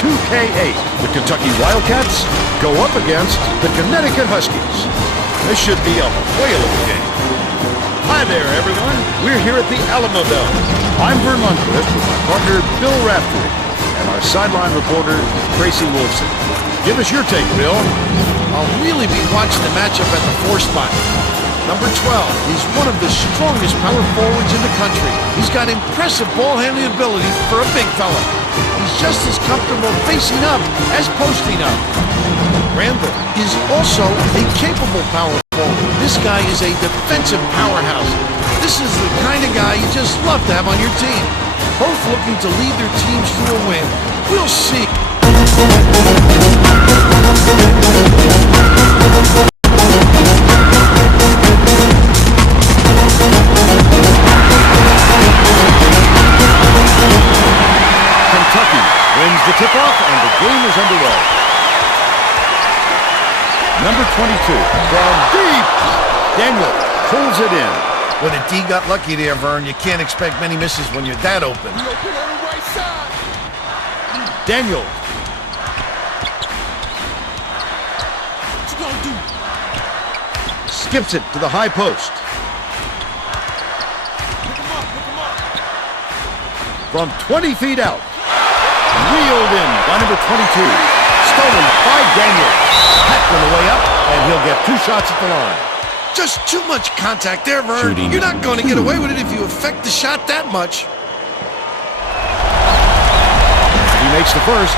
2K8. The Kentucky Wildcats go up against the Connecticut Huskies. This should be a whale of a game. Hi there, everyone. We're here at the Alamo Dome. I'm Vern Lundquist with my partner, Bill Raftery, and our sideline reporter, Tracy Wolfson. Give us your take, Bill. I'll really be watching the matchup at the 4 spot. Number 12, he's one of the strongest power forwards in the country. He's got impressive ball handling ability for a big fella. He's just as comfortable facing up as posting up. Randall is also a capable power forward. This guy is a defensive powerhouse. This is the kind of guy you just love to have on your team. Both looking to lead their teams to a win. We'll see. Kentucky wins the tip-off, and the game is underway. Number 22, from deep, Daniel pulls it in. Well, the D got lucky there, Vern. You can't expect many misses when you're that open. Daniel. Skips it to the high post. From 20 feet out. Reeled in by number 22. Stolen by Daniel. Packed on the way up, and he'll get 2 shots at the line. Just too much contact there, Vern. Shooting You're not going to get away with it if you affect the shot that much. He makes the first.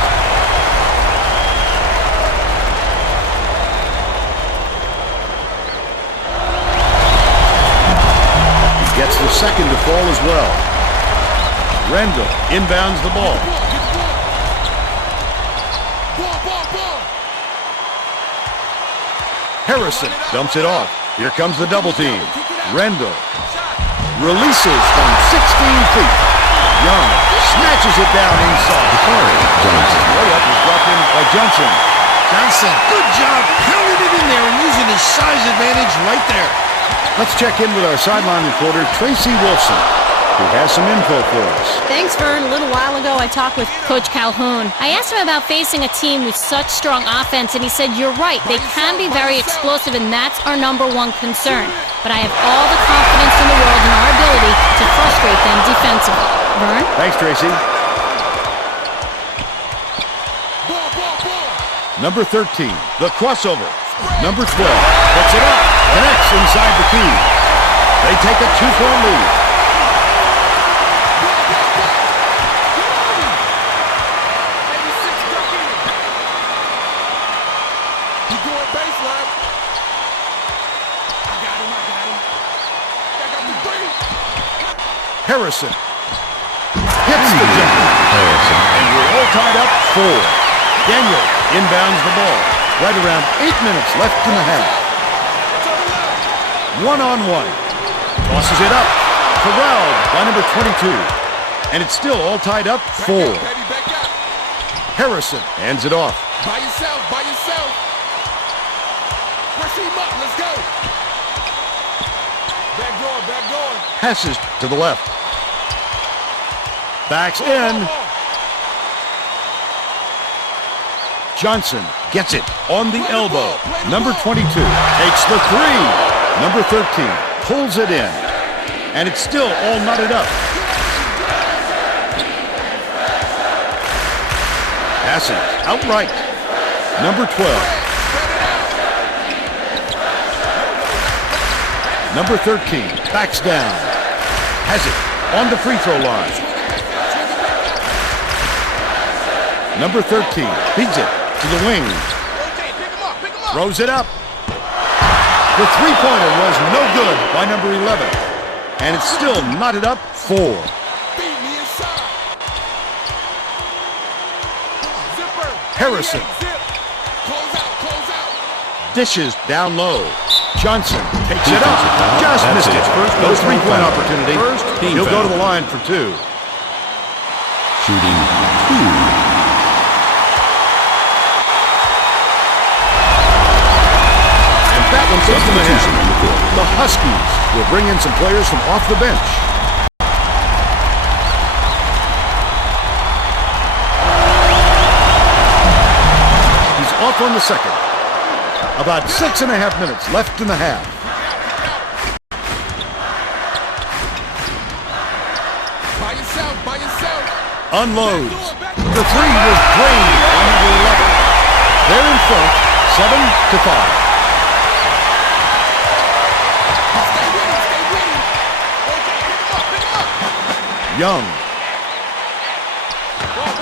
He gets the second to fall as well. Randall inbounds the ball. Harrison dumps it off. Here comes the double team. Randall releases from 16 feet. Young snatches it down inside. Johnson. Layup is dropped in by Johnson. Johnson, good job pounding it in there and using his size advantage right there. Let's check in with our sideline reporter, Tracy Wolfson, who has some info for us. Thanks, Vern. A little while ago, I talked with Coach Calhoun. I asked him about facing a team with such strong offense, and he said, you're right, they can be very explosive, and that's our #1 concern. But I have all the confidence in the world in our ability to frustrate them defensively. Vern? Thanks, Tracy. Number 13, the crossover. Number 12, puts it up, connects inside the key. They take a 2-point lead. Harrison hits the jumper. And we're all tied up 4. Daniel inbounds the ball. Right around 8 minutes left in the half. 1-on-1. Tosses it up. Corralled by number 22. And it's still all tied up 4. Harrison hands it off. By yourself, by yourself. Press him up, let's go. Back door. Passes to the left. Backs in. Johnson gets it on the elbow. Number 22 takes the 3. Number 13 pulls it in. And it's still all knotted up. Passes outright. Number 12. Number 13 backs down. Has it on the free throw line. Number 13 feeds it to the wing. Throws it up. The three-pointer was no good by number 11. And it's still knotted up 4. Harrison dishes down low. Johnson takes it up. Just missed it. No three-point opportunity. He'll go to the line for 2. Shooting 2. That one takes them ahead. The Huskies will bring in some players from off the bench. off on the second. About 6.5 minutes left in the half. By yourself, by yourself. Unloads. The three was drained on number 11. They're in front, 7-5. Stay with him, stay with him. Okay, pick him up. Young. Ball.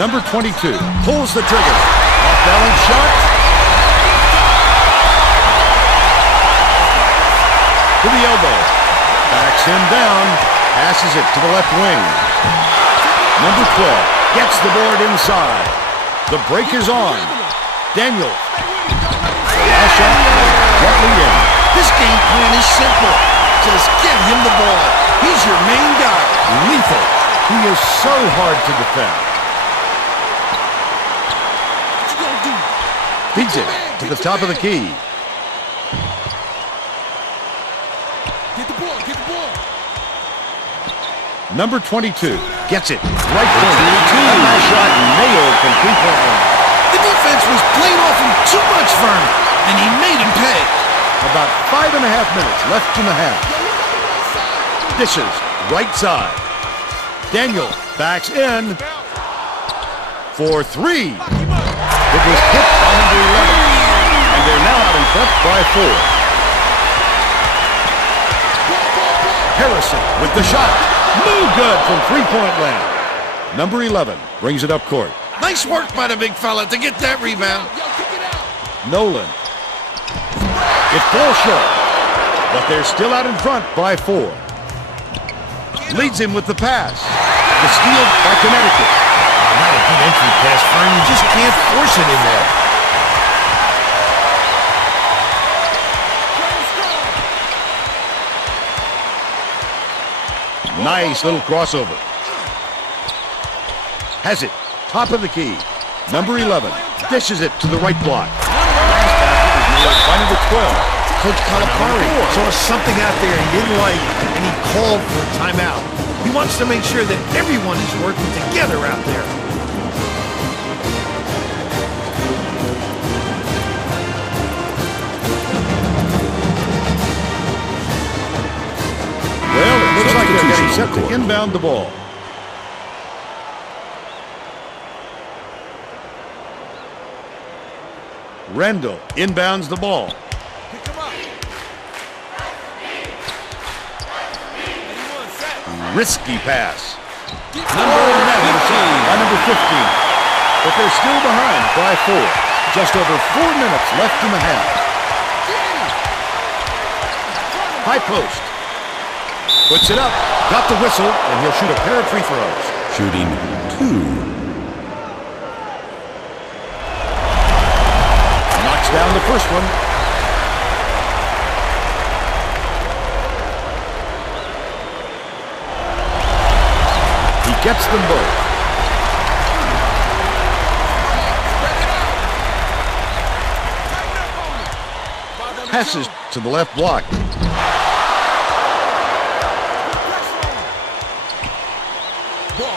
Number 22 pulls the trigger. Off-balance shot. To the elbow. Backs him down. Passes it to the left wing. Number 12 gets the board inside. The break is on. Daniel. Last shot gently in. This game plan is simple. Just get him the ball. He's your main guy. Lethal. He is so hard to defend. Feeds it to the top of the key. Get the ball, get the ball. Number 22 gets it right point. That shot nailed from 3-point line. The defense was playing off him too much for him, and he made him pay. About 5.5 minutes left in the half. Dishes right side. Daniel backs in for 3. It was hit by number 11, and they're now out in front by 4. Harrison with the shot. No good from 3-point land. Number 11 brings it up court. Nice work by the big fella to get that rebound. Yo, kick it out. Nolan. It falls short, but they're still out in front by 4. Leads him with the pass. The steal by Connecticut. Not a good entry pass for him. You just can't force it in there. Nice little crossover. Has it. Top of the key. Number 11 dishes it to the right block. Last basket was made by number 12. Coach Calipari saw something out there he didn't like, and he called for a timeout. He wants to make sure that everyone is working together out there. Well, it looks like they're getting set to inbound the ball. Rendell inbounds the ball. Pick him up. Risky pass. Number 15. But they're still behind by 4. Just over 4 minutes left in the half. High post. Puts it up. Got the whistle, and he'll shoot a pair of free throws. Shooting 2. Knocks down the first one. He gets them both. Passes to the left block.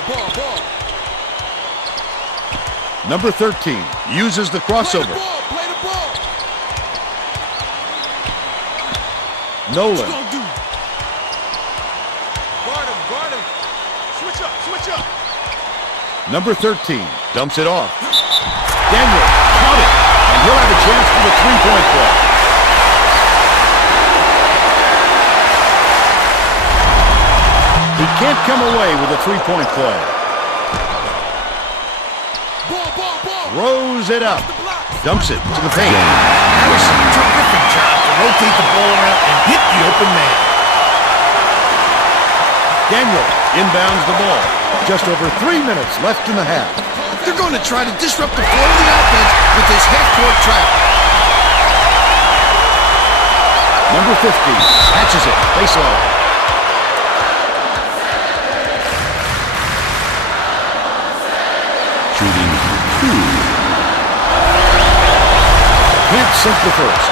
Ball. Number 13 uses the crossover. Play the ball. Nolan. Guard him. Switch up. Number 13 dumps it off. Daniel, count it, and he'll have a chance for the 3-point play. He can't come away with a 3-point play. Ball. Throws it up. Dumps it to the paint. Harrison, terrific job to rotate the ball around and hit the open man. Daniel inbounds the ball. Just over 3 minutes left in the half. They're going to try to disrupt the flow of the offense with this half-court trap. Number 50 catches it. Baseline. Shooting 2. Can't sink the first.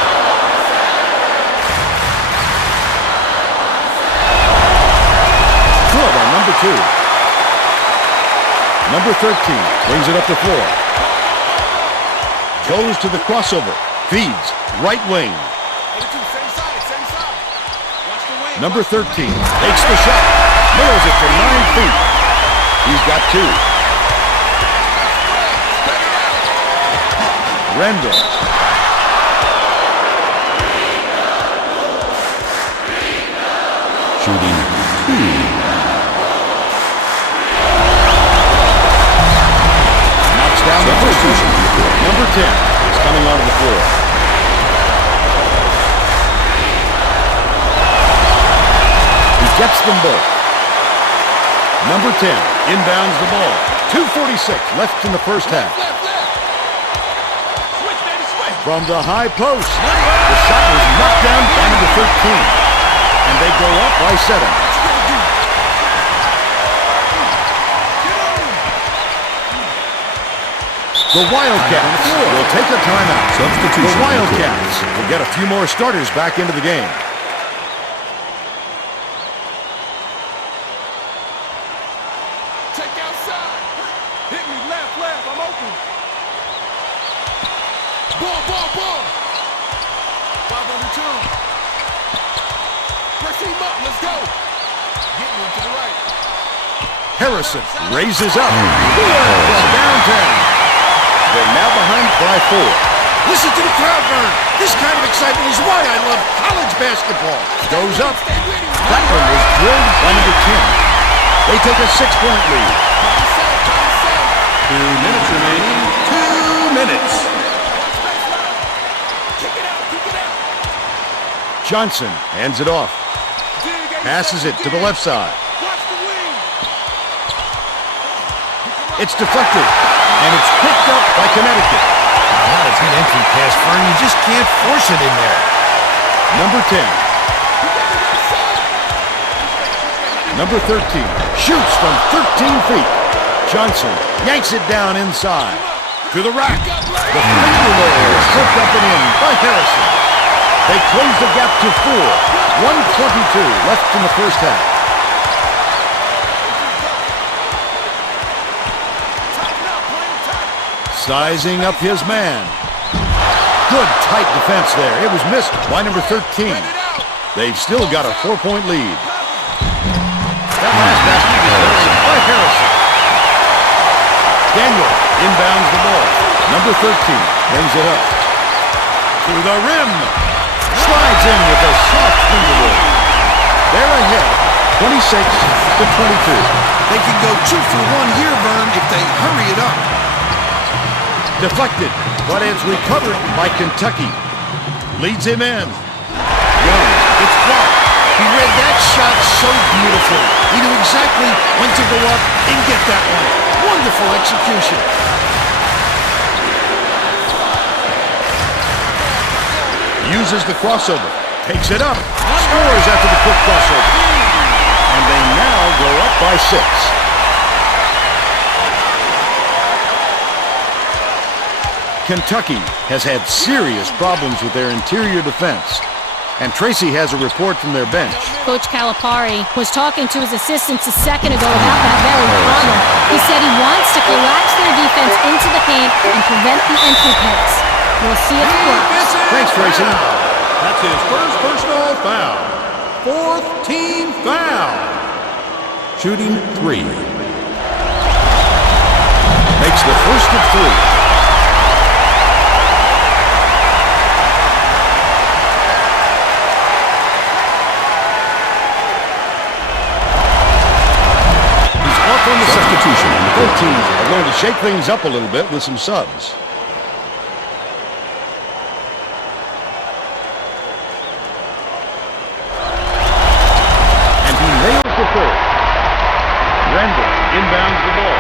Good on number 2. Number 13 brings it up the floor. Goes to the crossover. Feeds. Right wing. 82, same side, same side. Watch the wing. Number 13 takes the shot. Nails it for 9 feet. He's got 2. Randall. Shooting 2. Down the first one. Number 10 is coming onto the floor. He gets them both. Number 10 inbounds the ball. 2:46 left in the first half. Left. Switch, baby, switch. From the high post, the shot was knocked down by number 13. And they go up by 7. The Wildcats will take a timeout. Substitution. The Wildcats will get a few more starters back into the game. Take outside. Hit me left. I'm open. Ball. 5-on-2. Press him up. Let's go. Getting him to the right. Harrison raises up. From downtown. They're now behind by 4. Listen to the crowd burn. This kind of excitement is why I love college basketball. Goes up. That one was drilled by number 10. They take a 6-point lead. 2 minutes remaining. 2 minutes. Kick it out. Johnson hands it off. Passes it to the left side. Watch the wing. It's deflected. And it's picked up by Connecticut. Not a good entry pass, Fern. You just can't force it in there. Number 10. Number 13 shoots from 13 feet. Johnson yanks it down inside. To the rack. The finger roll is hooked up and in by Harrison. They close the gap to 4. 1:22 left in the first half. Sizing up his man. Good tight defense there. It was missed by number 13. They've still got a 4-point lead. That last basket was made by Harrison. Daniel inbounds the ball. Number 13 brings it up. To the rim. Slides in with a soft finger roll. They're ahead, 26-22. They can go 2 for 1 here, Vern, if they hurry it up. Deflected, but it's recovered by Kentucky. Leads him in. Young, it's blocked. He read that shot so beautifully. He knew exactly when to go up and get that one. Wonderful execution. Uses the crossover. Takes it up. Scores after the quick crossover. And they now go up by 6. Kentucky has had serious problems with their interior defense. And Tracy has a report from their bench. Coach Calipari was talking to his assistants a second ago about that very problem. He said he wants to collapse their defense into the paint and prevent the entry pass. We'll see if it works. Thanks, Tracy. That's his first personal foul. 4th team foul. Shooting 3. Makes the first of 3. On the substitution, both teams are going to shake things up a little bit with some subs. And he nails the third. Randall inbounds the ball.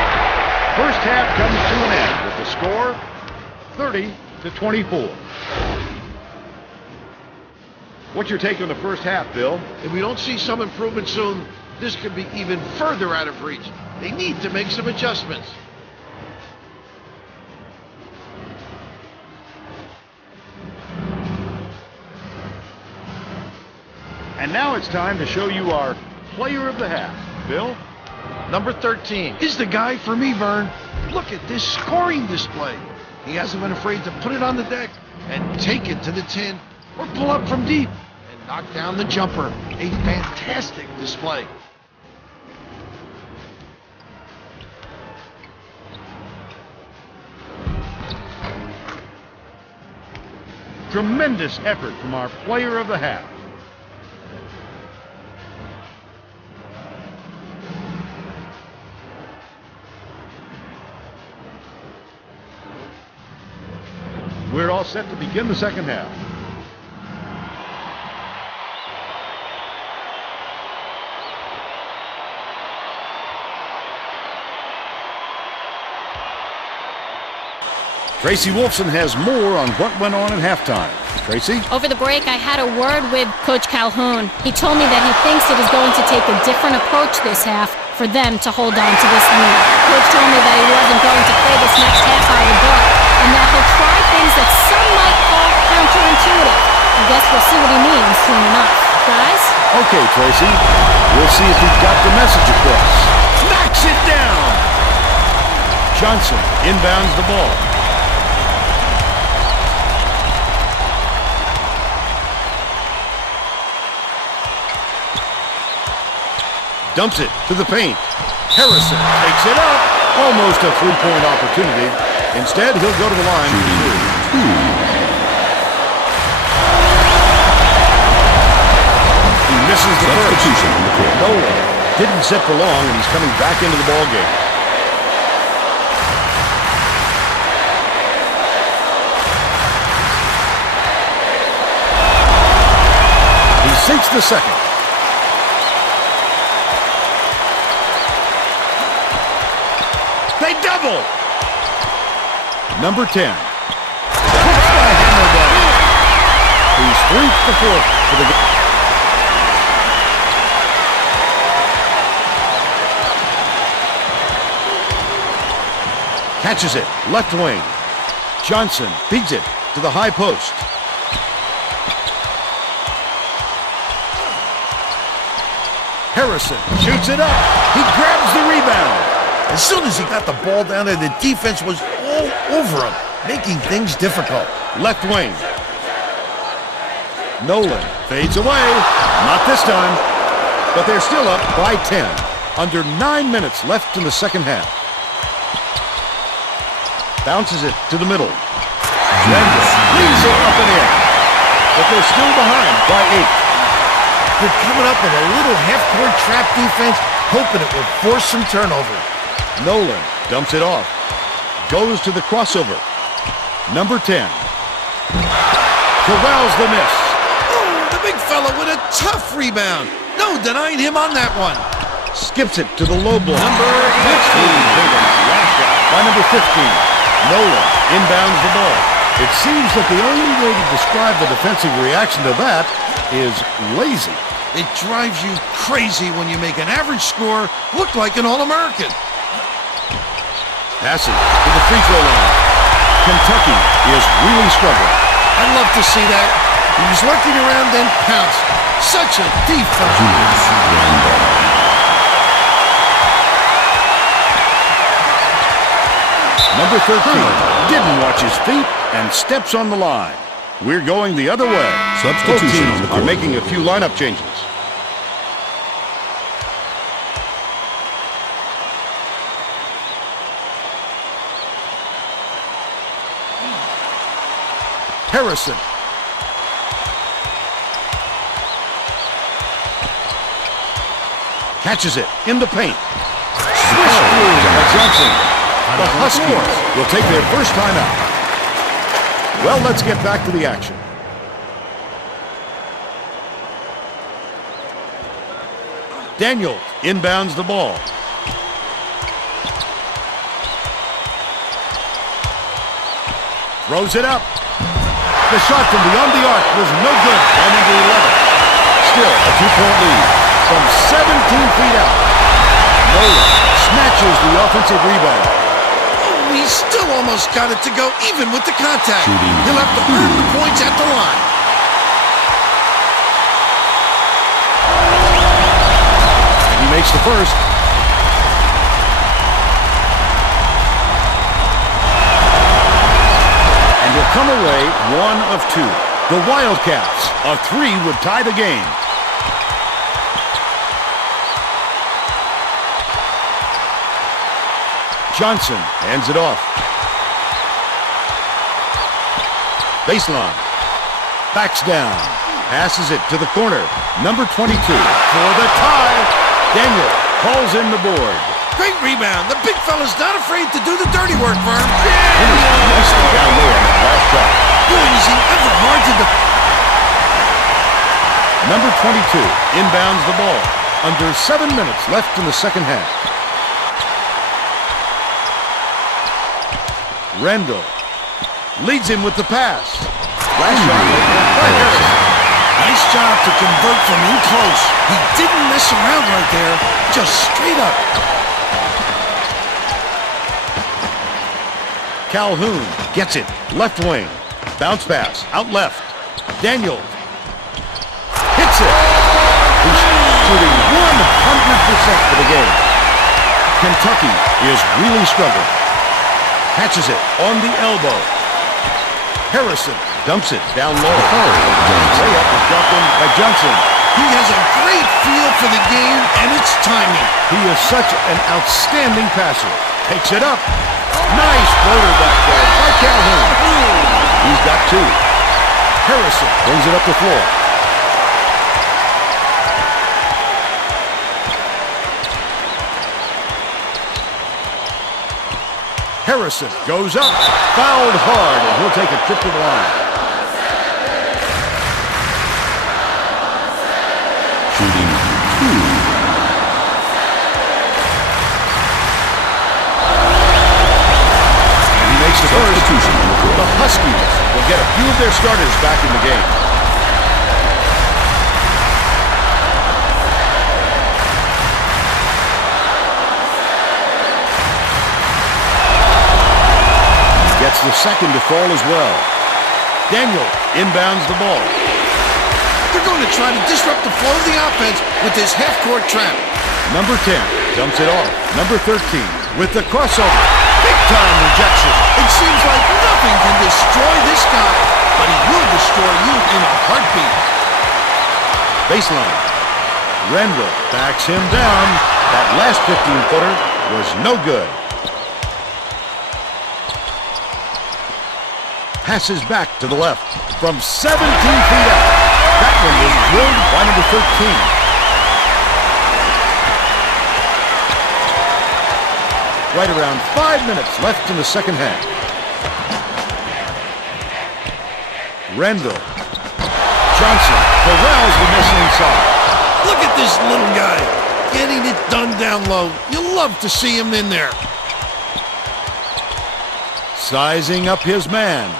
First half comes to an end with the score 30-24. What's your take on the first half, Bill? If we don't see some improvement soon, this could be even further out of reach. They need to make some adjustments. And now it's time to show you our player of the half. Bill? Number 13 is the guy for me, Vern. Look at this scoring display. He hasn't been afraid to put it on the deck and take it to the tin or pull up from deep and knock down the jumper. A fantastic display. Tremendous effort from our player of the half. We're all set to begin the second half. Tracy Wolfson has more on what went on at halftime. Tracy? Over the break, I had a word with Coach Calhoun. He told me that he thinks it is going to take a different approach this half for them to hold on to this lead. Coach told me that he wasn't going to play this next half out of the book, and that he'll try things that some might call counterintuitive. I guess we'll see what he means soon enough. Guys? Okay, Tracy. We'll see if he got the message across. Knocks it down! Johnson inbounds the ball. Dumps it to the paint. Harrison takes it up. Almost a three-point opportunity. Instead, he'll go to the line for two. He misses the first. Nolan didn't sit for long and he's coming back into the ballgame. He sinks the second. They double! Number 10. Puts the hammer down. He's 3 for 4 for the game. Catches it, left wing. Johnson beats it to the high post. Harrison shoots it up. He grabs the rebound. As soon as he got the ball down there, the defense was all over him, making things difficult. Left wing. Nolan fades away. Not this time. But they're still up by 10. Under 9 minutes left in the second half. Bounces it to the middle. Randall leaves it up and in. But they're still behind by 8. They're coming up with a little half-court trap defense, hoping it will force some turnover. Nolan dumps it off. Goes to the crossover. Number 10. Corrals the miss. Oh, the big fella with a tough rebound. No denying him on that one. Skips it to the low block. Number 15. By number 15. Nolan inbounds the ball. It seems that the only way to describe the defensive reaction to that is lazy. It drives you crazy when you make an average score look like an All-American. Passing to the free throw line. Kentucky is really struggling. I love to see that. He was lurking around, then pounced. Such a defense. Number 13 didn't watch his feet and steps on the line. We're going the other way. Substitution Both teams on the are court. making a few lineup changes. Harrison. Catches it in the paint. Swish through by Johnson. The Huskies will take their first time out. Well, let's get back to the action. Daniels inbounds the ball. Throws it up. The shot from beyond the arc was no good by number 11. Still a 2-point lead from 17 feet out. Nolan snatches the offensive rebound. Oh, he still almost got it to go even with the contact. He'll have to earn the points at the line. And he makes the first. one of two. The Wildcats, a three would tie the game. Johnson hands it off. Baseline. Backs down. Passes it to the corner. Number 22 for the tie. Daniel calls in the board. Great rebound. The big fella's not afraid to do the dirty work, Vern. Finished nicely down low on that last shot. Boy, is he ever hard to Number 22 inbounds the ball. Under 7 minutes left in the second half. Randall leads him with the pass. Last shot by Harris. Nice job to convert from in close. He didn't mess around right there. Just straight up. Calhoun gets it. Left wing. Bounce pass. Out left. Daniel hits it. He's shooting 100% for the game. Kentucky is really struggling. Catches it on the elbow. Harrison dumps it down low. Layup is dropped in by Johnson. He has a great feel for the game and its timing. He is such an outstanding passer. Takes it up. Nice floater back there by Calhoun. He's got two. Harrison brings it up the floor. Harrison goes up, fouled hard, and he'll take a trip to the line. Shooting 2. He makes the first. The Huskies will get a few of their starters back in the game. Gets the second to fall as well. Daniel inbounds the ball. They're going to try to disrupt the flow of the offense with this half-court trap. Number 10 dumps it off. Number 13 with the crossover. Big-time rejection. It seems like nothing can destroy this guy, but he will destroy you in a heartbeat. Baseline. Randall backs him down. That last 15-footer was no good. Passes back to the left from 17 feet out. That one was drilled by number 13. Right around 5 minutes left in the second half. Randall. Johnson corrals the miss inside. Look at this little guy getting it done down low. You'll love to see him in there. Sizing up his man.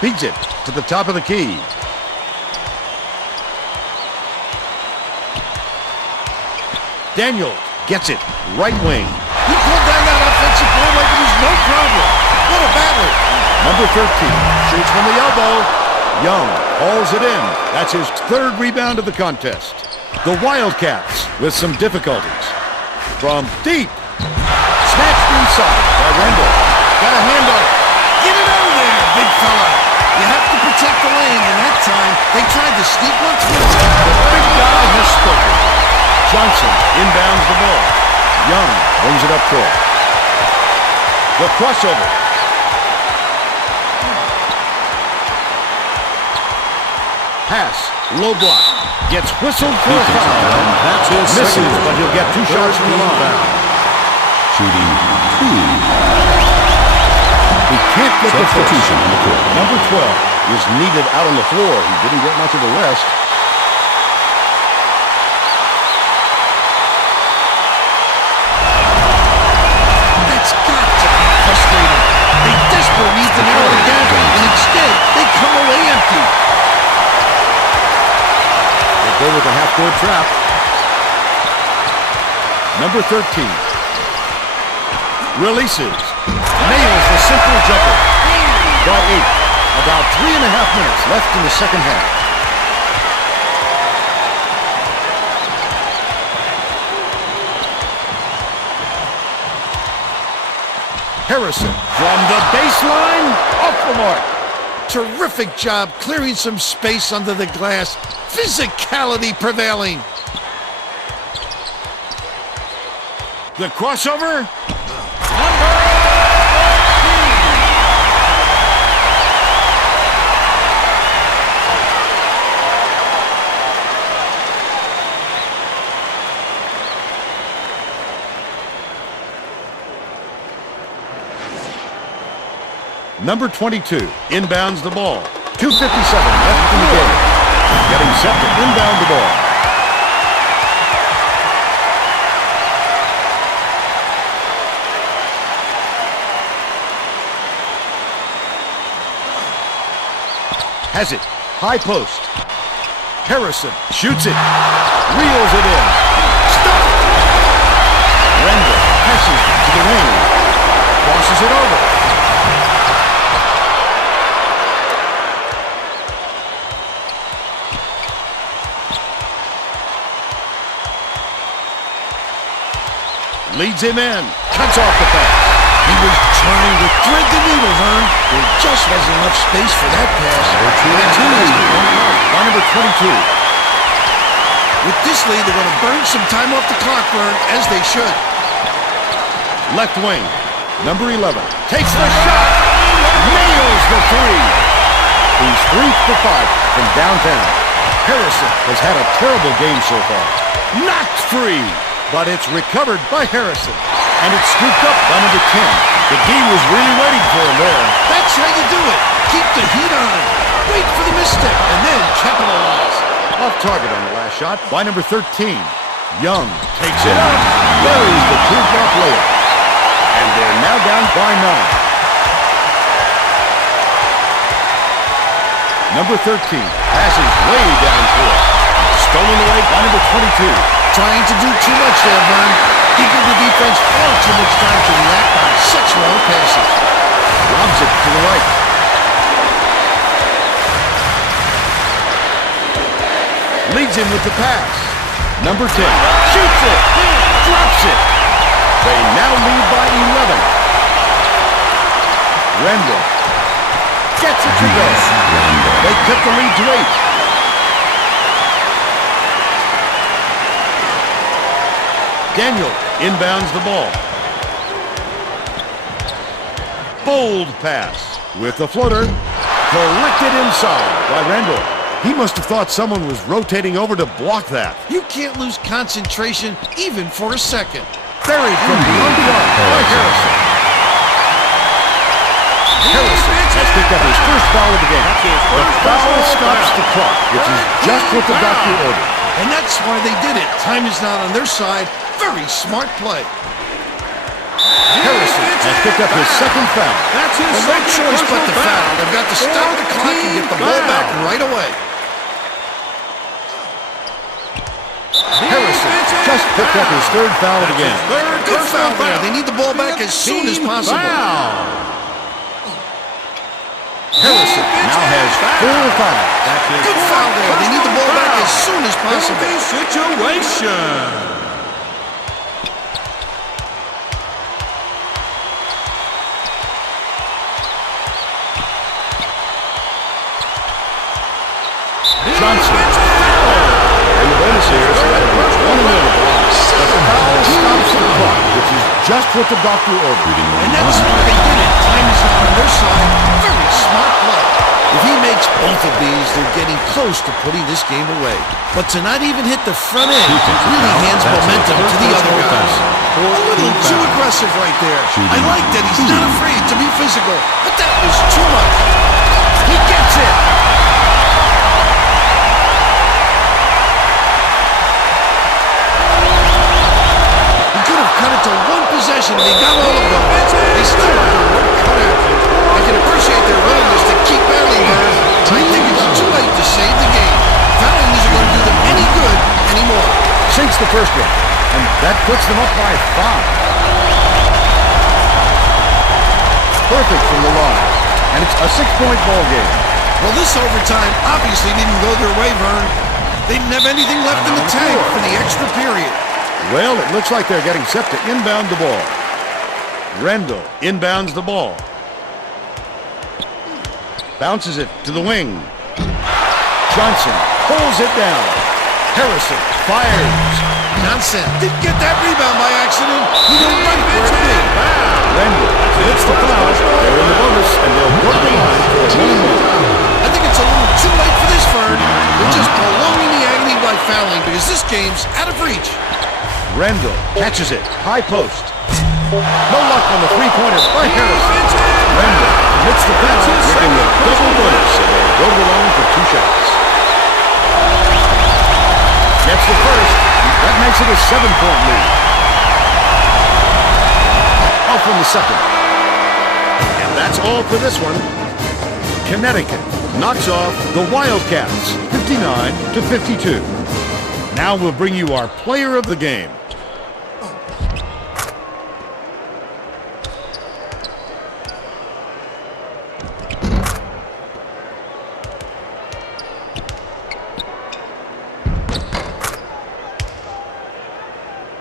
Beats it to the top of the key. Daniel gets it. Right wing. He pulled down that offensive board like it was no problem. What a battler. Number 13 shoots from the elbow. Young hauls it in. That's his third rebound of the contest. The Wildcats with some difficulties. From deep. Snatched inside by Randall. Got a hand on it. Get it over there, big fella. You have to protect the lane, and that time they tried to sneak one through. The big guy has spoken. Johnson inbounds the ball. Young brings it up court. The crossover. Pass. Low block. Gets whistled for a foul. That's his Misses, second. but he'll get two shots from the line. Shooting 2. He can't get the first. Substitution on the court. Number 12 is needed out on the floor. He didn't get much of a rest. That's got to be frustrating. They desperately need to narrow the gap, and instead they come away empty. They go with the half-court trap. Number 13 releases. Nails the simple jumper. By 8. About 3.5 minutes left in the second half. Harrison from the baseline. Off the mark. Terrific job clearing some space under the glass. Physicality prevailing. The crossover. Number 22 inbounds the ball. 2:57 left in the game. Getting set to inbound the ball. Has it. High post. Harrison shoots it. Reels it in. Stop! Rendell passes to the wing. Crosses it over. Leads him in. Cuts off the pass. He was trying to thread the needle, Vern. There just wasn't enough space for that pass. By number 22. With this lead, they're going to burn some time off the clock, Vern, as they should. Left wing. Number 11. Takes the shot. Nails the three. He's 3 for 5 from downtown. Harrison has had a terrible game so far. Knocked free. But it's recovered by Harrison. And it's scooped up by number 10. The D was really waiting for him there. That's how you do it. Keep the heat on. Wait for the misstep and then capitalize. Off target on the last shot by number 13. Young takes it out. Buries the teardrop layup. And they're now down by 9. Number 13 passes way downfield. Stolen away by number 22. Trying to do too much there, Vern. He gave the defense far too much time to react on such long passes. Lobs it to the right. Leads him with the pass. Number 10 shoots it. Drops it. They now lead by 11. Rendell gets it to go. They cut the lead to 8. Daniel inbounds the ball. Bold pass with the floater. Collected inside by Rendell. He must have thought someone was rotating over to block that. You can't lose concentration even for a second. Buried from beyond the arc by Harrison. Harrison has picked up his first foul of the game. The foul stops the clock, which is just what the doctor ordered. And that's why they did it. Time is not on their side. Very smart play. Harrison has picked up his second foul. Well, no choice but the foul. They've got to stop the clock and get the ball back right away. Harrison just picked up his third foul of the game. Good foul there. They need the ball back as soon as possible. Harrison now has 4 fouls. Good foul there. They need the ball back as soon as possible. Situation. Johnson. And the bonus here is that it's 1-0 to block. But the foul stops the clock, which is just what the doctor ordered. And that's why they did it. Time is not on their side. Very smart play. If he makes both of these, they're getting close to putting this game away. But to not even hit the front end really hands momentum to the other guys. A little too aggressive right there. I like that he's not afraid to be physical, but that was too much. He gets it. He could have cut it to one possession and he got all of them. They still have their work cut out. I can appreciate their willingness to keep battling there. I think it's too late to save the game. Fouling isn't going to do them any good anymore. Sinks the first one, and that puts them up by 5. Perfect from the line, and it's a 6-point ball game. Well, this overtime obviously didn't go their way, Vern. They didn't have anything left in the tank for the extra period. Well, it looks like they're getting set to inbound the ball. Rendell inbounds the ball. Bounces it to the wing. Johnson pulls it down. Harrison fires. Johnson didn't get that rebound by accident. He went right for it. Randall hits the foul. They're in the bonus, and they'll go to the line for a 1-1. I think it's a little too late for this, Vern. They're just prolonging the agony by fouling because this game's out of reach. Randall catches it. High post. No luck on the three-pointer by Harrison. Randall hits the foul, giving a double bonus, and they'll go to the line for 2 shots. Gets the first. That makes it a 7-point lead. Off on the second. And that's all for this one. Connecticut knocks off the Wildcats, 59-52. Now we'll bring you our player of the game.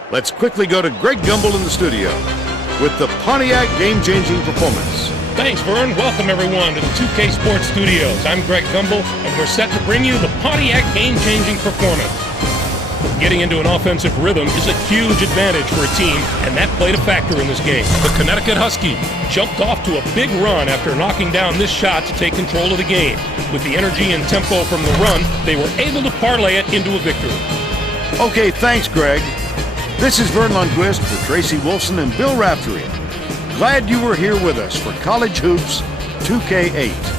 Let's quickly go to Greg Gumbel in the studio with the Pontiac game-changing performance. Thanks, Vern. Welcome, everyone, to the 2K Sports Studios. I'm Greg Gumbel, and we're set to bring you the Pontiac game-changing performance. Getting into an offensive rhythm is a huge advantage for a team, and that played a factor in this game. The Connecticut Huskies jumped off to a big run after knocking down this shot to take control of the game. With the energy and tempo from the run, they were able to parlay it into a victory. Okay, thanks, Greg. This is Vern Lundquist for Tracy Wilson and Bill Raftery. Glad you were here with us for College Hoops 2K8.